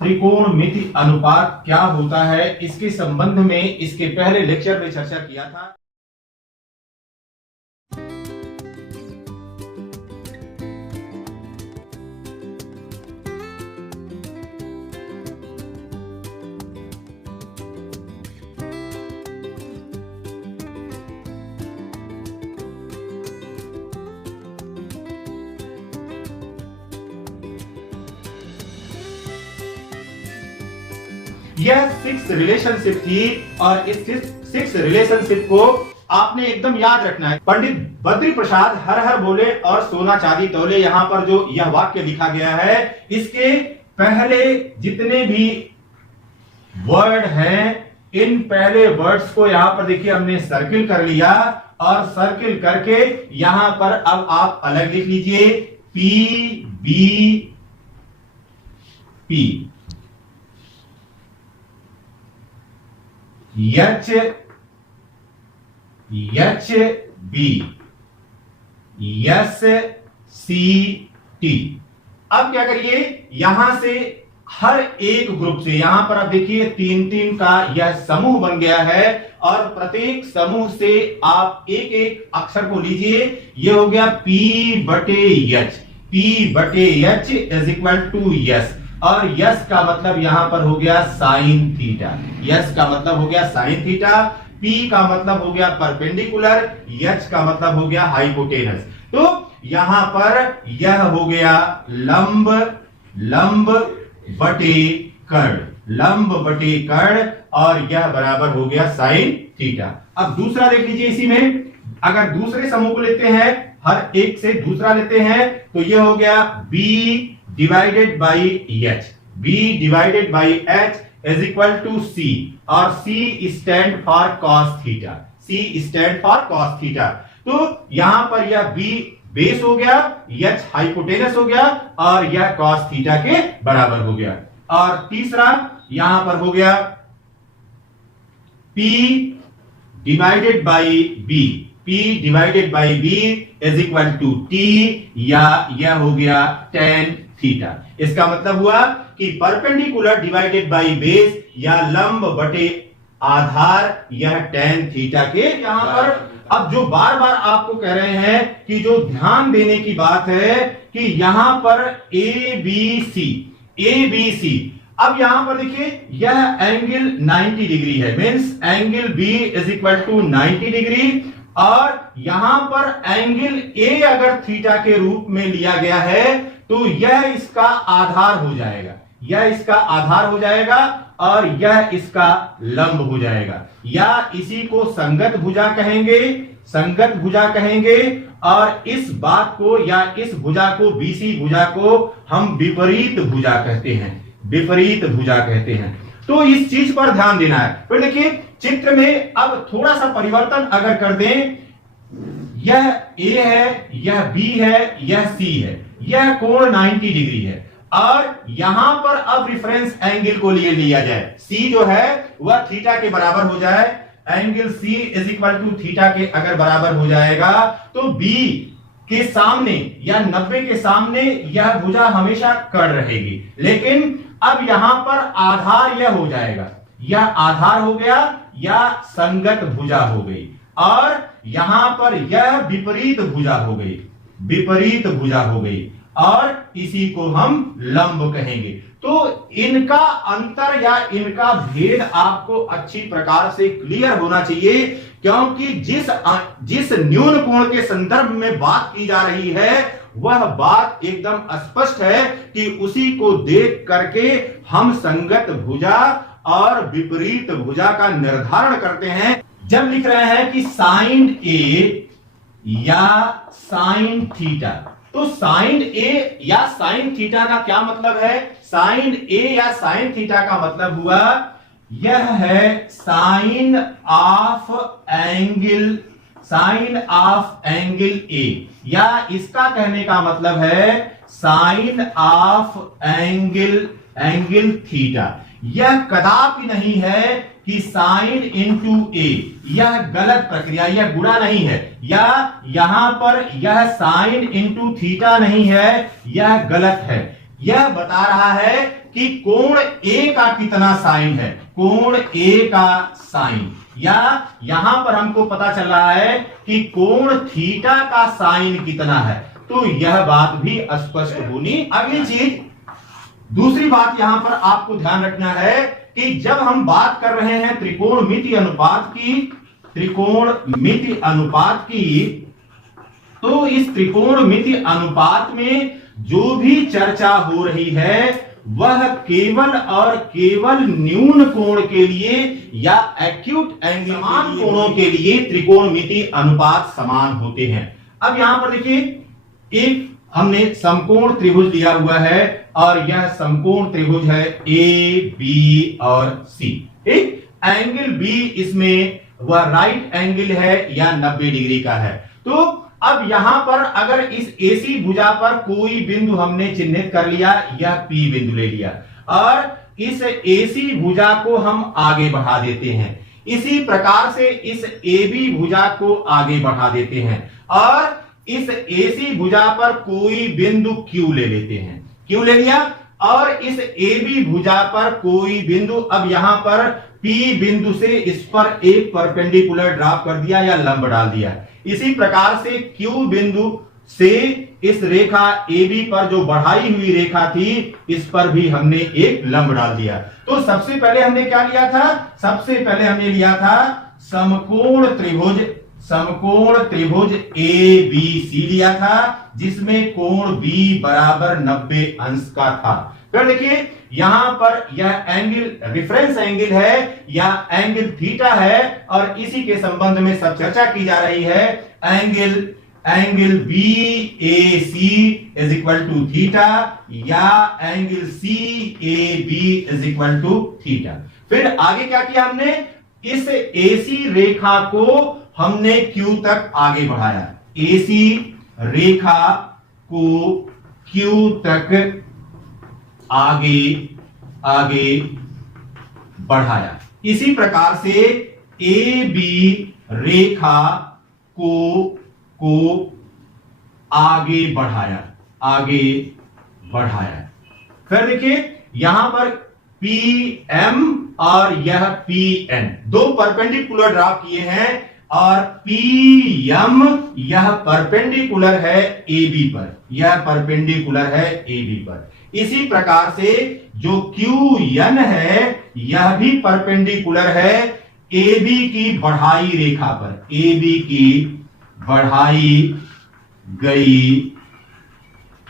त्रिकोणमिति अनुपात क्या होता है, इसके संबंध में इसके पहले लेक्चर में चर्चा किया था। यह सिक्स रिलेशनशिप थी और इस सिक्स रिलेशनशिप को आपने एकदम याद रखना है। पंडित बद्री प्रसाद हर हर बोले और सोना चांदी तौले, यहां पर जो यह वाक्य लिखा गया है, इसके पहले जितने भी वर्ड हैं, इन पहले वर्ड्स को यहां पर देखिए हमने सर्किल कर लिया और सर्किल करके यहां पर अब आप अलग लिख लीजिए P B P, H H B, S C T. अब क्या करिए, यहां से हर एक ग्रुप से यहां पर आप देखिए तीन तीन का यह समूह बन गया है और प्रत्येक समूह से आप एक एक अक्षर को लीजिए। यह हो गया P बटे एच, P बटे H is equal to S, और यस का मतलब यहां पर हो गया साइन थीटा, यस का मतलब हो गया साइन थीटा, P का मतलब हो गया परपेंडिकुलर, H का मतलब हो गया हाइपोटेनस। तो यहां पर यह हो गया लंब, लंब बटे कर्ण, लंब बटे कर्ण, और यह बराबर हो गया साइन थीटा। अब दूसरा देख लीजिए, इसी में अगर दूसरे समूह को लेते हैं, हर एक से दूसरा लेते हैं, तो यह हो गया B divided by H, B divided by H is equal to C, और C stand for cos theta, C stand for cos theta. तो यहां पर यह B बेस हो गया, H हाइपोटेनस हो गया, और यह कॉस थीटा के बराबर हो गया। और तीसरा यहां पर हो गया P divided by B, P divided by B is equal to T, या यह हो गया tan थीटा। इसका मतलब हुआ कि परपेंडिकुलर डिवाइडेड बाई बेस या लंब बटे आधार, यह tan थीटा के यहां पर। अब जो बार बार आपको कह रहे हैं कि जो ध्यान देने की बात है कि यहां पर ए बी सी, अब यहां पर देखिए यह एंगल 90 डिग्री है, means angle B is equal to 90 degree, और यहां पर एंगल ए अगर थीटा के रूप में लिया गया है तो यह इसका आधार हो जाएगा, यह इसका आधार हो जाएगा, और यह इसका लंब हो जाएगा, या इसी को संगत भुजा कहेंगे, संगत भुजा कहेंगे। और इस बात को या इस भुजा को, बीसी भुजा को हम विपरीत भुजा कहते हैं, विपरीत भुजा कहते हैं। तो इस चीज पर ध्यान देना है। फिर देखिए चित्र में अब थोड़ा सा परिवर्तन अगर कर दें, यह A है, यह B है, यह C है, यह कोण 90 डिग्री है, और यहां पर अब रिफरेंस एंगल को लिए लिया जाए, C जो है वह थीटा के बराबर हो जाए, angle C is equal to theta के अगर बराबर हो जाएगा तो B के सामने या 90 के सामने यह भुजा हमेशा कर्ण रहेगी, लेकिन अब यहां पर आधार यह हो जाएगा, यह आधार हो गया या संगत भुजा हो गई, और यहां पर यह विपरीत भुजा हो गई, विपरीत भुजा हो गई, और इसी को हम लंब कहेंगे। तो इनका अंतर या इनका भेद आपको अच्छी प्रकार से क्लियर होना चाहिए, क्योंकि जिस न्यून कोण के संदर्भ में बात की जा रही है वह बात एकदम स्पष्ट है कि उसी को देख करके हम संगत भुजा और विपरीत भुजा का निर्धारण करते हैं। जब लिख रहे हैं कि साइन ए या साइन थीटा, तो साइन ए या साइन थीटा का क्या मतलब है? साइन ए या साइन थीटा का मतलब हुआ यह है sine of angle, sine of angle A, या इसका कहने का मतलब है साइन ऑफ एंगल थीटा। यह कदापि नहीं है कि साइन इंटू ए, यह गलत प्रक्रिया, यह गुणा नहीं है, या यहां पर यह साइन इंटू थीटा नहीं है, यह गलत है। यह बता रहा है कि कोण ए का कितना साइन है, कोण ए का साइन, या यहां पर हमको पता चल रहा है कि कोण थीटा का साइन कितना है। तो यह बात भी स्पष्ट होनी। अगली चीज, दूसरी बात यहां पर आपको ध्यान रखना है कि जब हम बात कर रहे हैं त्रिकोणमिति अनुपात की, त्रिकोणमिति अनुपात की, तो इस त्रिकोणमिति अनुपात में जो भी चर्चा हो रही है वह केवल और केवल न्यून कोण के लिए या एक्यूट एंगल, समान कोणों के लिए त्रिकोणमिति अनुपात समान होते हैं। अब यहां पर देखिए, एक हमने समकोण त्रिभुज लिया हुआ है और यह समकोण त्रिभुज है ए बी और सी। एक एंगल बी इसमें वह राइट एंगल है या 90 डिग्री का है। तो अब यहां पर अगर इस एसी भुजा पर कोई बिंदु हमने चिन्हित कर लिया, यह पी बिंदु ले लिया, और इस एसी भुजा को हम आगे बढ़ा देते हैं। इसी प्रकार से इस एबी भुजा को आगे बढ़ा देते हैं और इस एसी भुजा पर कोई बिंदु क्यू ले लेते हैं, क्यू ले लिया, और इस एबी भुजा पर कोई बिंदु, अब यहां पर पी बिंदु से इस पर एक परपेंडिकुलर ड्रॉप कर दिया या लंब डाल दिया। इसी प्रकार से क्यू बिंदु से इस रेखा AB पर जो बढ़ाई हुई रेखा थी, इस पर भी हमने एक लंब डाल दिया। तो सबसे पहले हमने क्या लिया था? सबसे पहले हमने लिया था समकोण त्रिभुज, समकोण त्रिभुज ABC लिया था, जिसमें कोण B बराबर 90 अंश का था। फिर देखिए यहां पर यह एंगल रेफरेंस एंगल है या एंगल थीटा है, और इसी के संबंध में सब चर्चा की जा रही है। Angle BAC is equal to theta या angle CAB is equal to theta. फिर आगे क्या किया हमने? इस AC रेखा को हमने Q तक आगे बढ़ाया, AC रेखा को Q तक आगे बढ़ाया। इसी प्रकार से AB रेखा को आगे बढ़ाया। फिर देखिए यहां पर PM और यह PN दो परपेंडिकुलर ड्रॉ किए हैं, और PM यह परपेंडिकुलर है AB पर, यह परपेंडिकुलर है AB पर। इसी प्रकार से जो QN है यह भी परपेंडिकुलर है AB की बढ़ाई रेखा पर, AB की बढ़ाई गई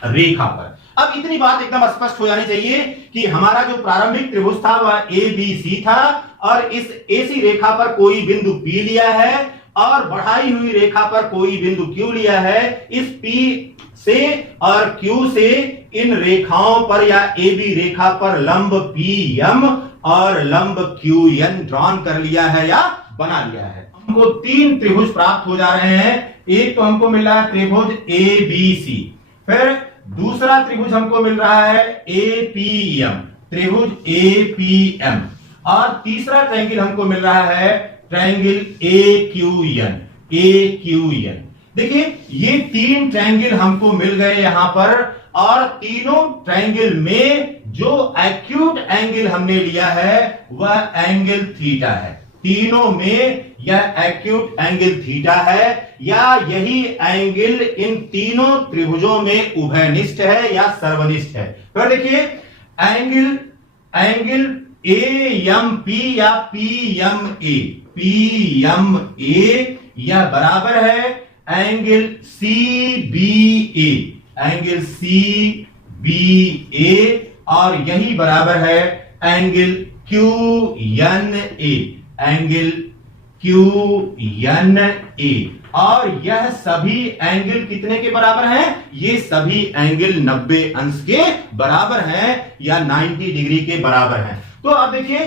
रेखा पर। अब इतनी बात एकदम स्पष्ट हो जानी चाहिए कि हमारा जो प्रारंभिक त्रिभुज था वह ABC था, और इस AC रेखा पर कोई बिंदु P लिया है और बढ़ाई हुई रेखा पर कोई बिंदु Q लिया है। इस P से और Q से इन रेखाओं पर या AB रेखा पर लंब PM और लंब QN ड्रॉन कर लिया है या बना लिया है। हमको तीन त्रिभुज प्राप्त हो जा रहे हैं। एक तो हमको मिल रहा है त्रिभुज ABC, फिर दूसरा त्रिभुज हमको मिल रहा है APM, त्रिभुज APM, और तीसरा ट्रायंगल हमको मिल रहा है ट्रायंगल AQN। देखिए ये तीन ट्रायंगल हमको मिल गए यहां पर, और तीनों ट्रायंगल में जो एक्यूट एंगल हमने लिया है वह एंगल थीटा है। तीनों में यह एक्यूट एंगल थीटा है, या यही एंगल इन तीनों त्रिभुजों में उभयनिष्ठ है या सर्वनिष्ठ है। फिर देखिए एंगल AMP या PMA यह बराबर है एंगल CBA, एंगल CBA, और यही बराबर है एंगल QNA, एंगल QNA। और यह सभी एंगल कितने के बराबर हैं? ये सभी एंगल 90 अंश के बराबर हैं या 90 डिग्री के बराबर हैं। तो अब देखिए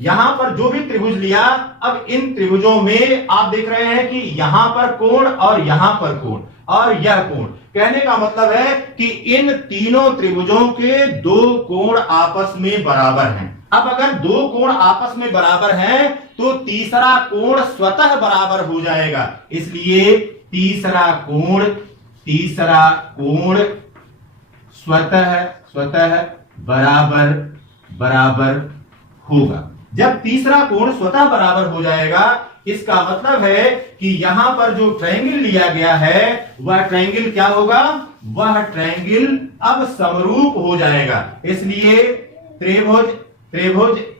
यहां पर जो भी त्रिभुज लिया, अब इन त्रिभुजों में आप देख रहे हैं कि यहां पर कोण और यहां पर कोण और यह कोण, कहने का मतलब है कि इन तीनों त्रिभुजों के दो कोण आपस में बराबर हैं। अब अगर दो कोण आपस में बराबर हैं तो तीसरा कोण स्वतः बराबर हो जाएगा, इसलिए तीसरा कोण स्वतः बराबर बराबर होगा। जब तीसरा कोण स्वतः बराबर हो जाएगा, इसका मतलब है कि यहां पर जो ट्रायंगल लिया गया है वह ट्रायंगल क्या होगा, वह ट्रायंगल अब समरूप हो जाएगा। इसलिए त्रिभुज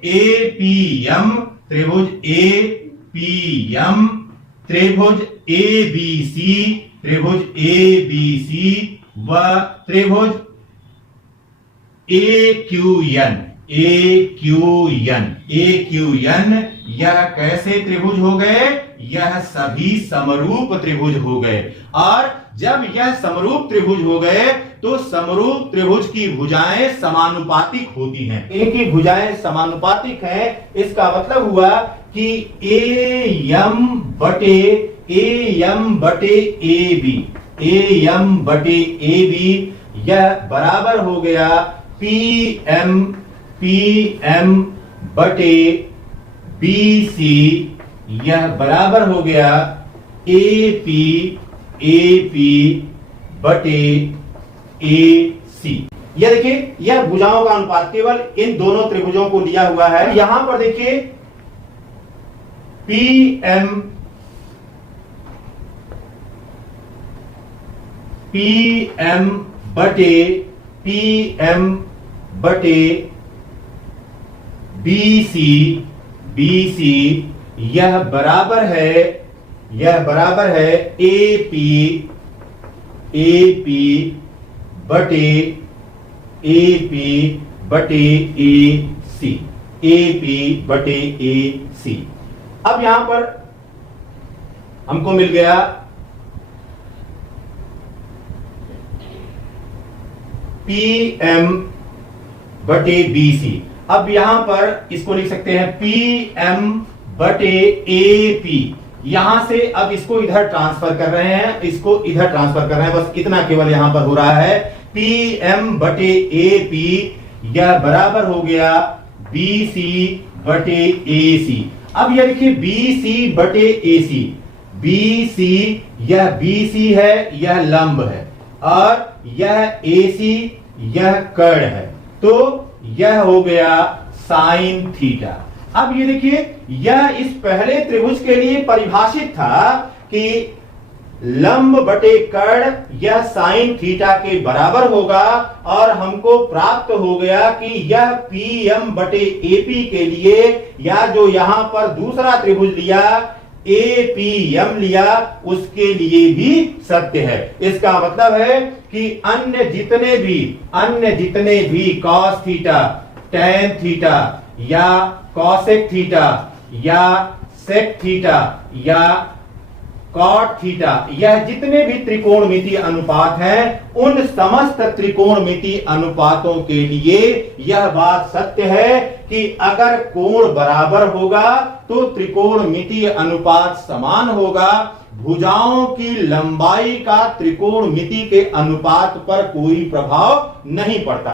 APM, त्रिभुज APM, त्रिभुज ABC व त्रिभुज AQN, यह कैसे त्रिभुज हो गए, यह सभी समरूप त्रिभुज हो गए। और जब यह समरूप त्रिभुज हो गए तो समरूप त्रिभुज की भुजाएं समानुपातिक होती हैं। इनकी भुजाएं समानुपातिक हैं, इसका मतलब हुआ कि AM बटे AB यह बराबर हो गया PM बटे BC, यह बराबर हो गया AP बटे AC। यह देखिए, यह भुजाओं का अनुपात केवल इन दोनों त्रिभुजों को लिया हुआ है। यहां पर देखिए PM बटे BC यह बराबर है AP बटे AC। अब यहां पर हमको मिल गया PM बटे BC। अब यहां पर इसको लिख सकते हैं PM बटे AP। यहां से अब इसको इधर ट्रांसफर कर रहे हैं, बस इतना केवल यहां पर हो रहा है। PM बटे AP यह बराबर हो गया BC बटे AC। अब यह देखिए BC बटे AC, यह BC है, यह लंब है, और यह AC यह कर्ण है, तो यह हो गया साइन थीटा। अब ये देखिए, यह इस पहले त्रिभुज के लिए परिभाषित था कि लंब बटे कर्ण यह साइन थीटा के बराबर होगा, और हमको प्राप्त हो गया कि यह PM बटे AP के लिए, या जो यहां पर दूसरा त्रिभुज लिया APM लिया, उसके लिए भी सत्य है। इसका मतलब है कि अन्य जितने भी कॉस थीटा, टैन थीटा, या कॉसेक थीटा, या सेक थीटा, या कॉट थीटा, यह जितने भी त्रिकोणमितीय अनुपात हैं, उन समस्त त्रिकोणमितीय अनुपातों के लिए यह बात सत्य है कि अगर कोण बराबर होगा तो त्रिकोणमितीय अनुपात समान होगा। भुजाओं की लंबाई का त्रिकोणमिति के अनुपात पर कोई प्रभाव नहीं पड़ता।